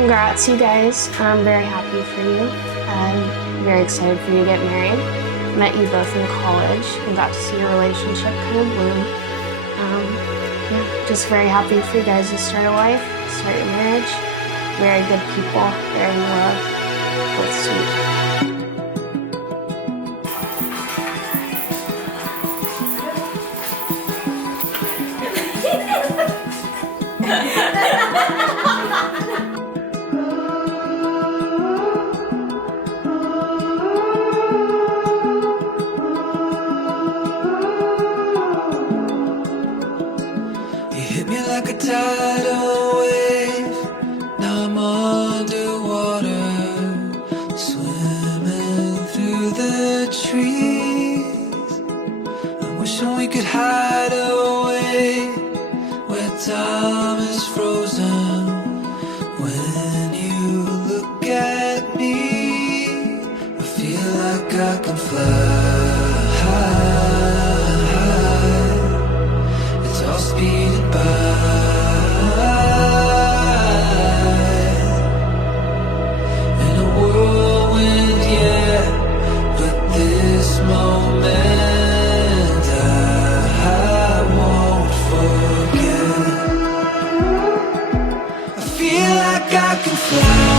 Congrats, you guys. I'm very happy for you. I'm very excited for you to get married. Met you both in college and got to see your relationship kind of bloom. Yeah, just very happy for you guys to start a life, start your marriage. Very good people, very in love, both sweet. You hit me like a tidal wave. Now I'm underwater, swimming through the trees. I'm wishing we could hide away where time is frozen. When you look at me, I feel like I can fly. It's all speeding by. In a whirlwind, yeah, but this moment I won't forget. I feel like I can fly.